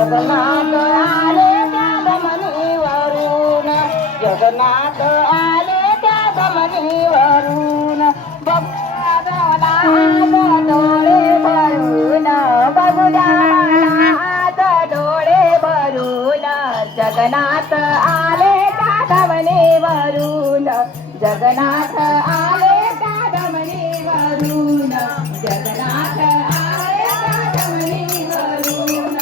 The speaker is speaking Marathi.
जगन्नाथ आले त्या धमनीवरून जगन्नाथ आले त्या धमनीवरून बघूया मला डोळे भरून बघूया मला डोळे भरून जगन्नाथ आले त्या धमनीवरून जगन्नाथ आले त्या धमनीवरून जगन्नाथ आले त्या धमनीवरून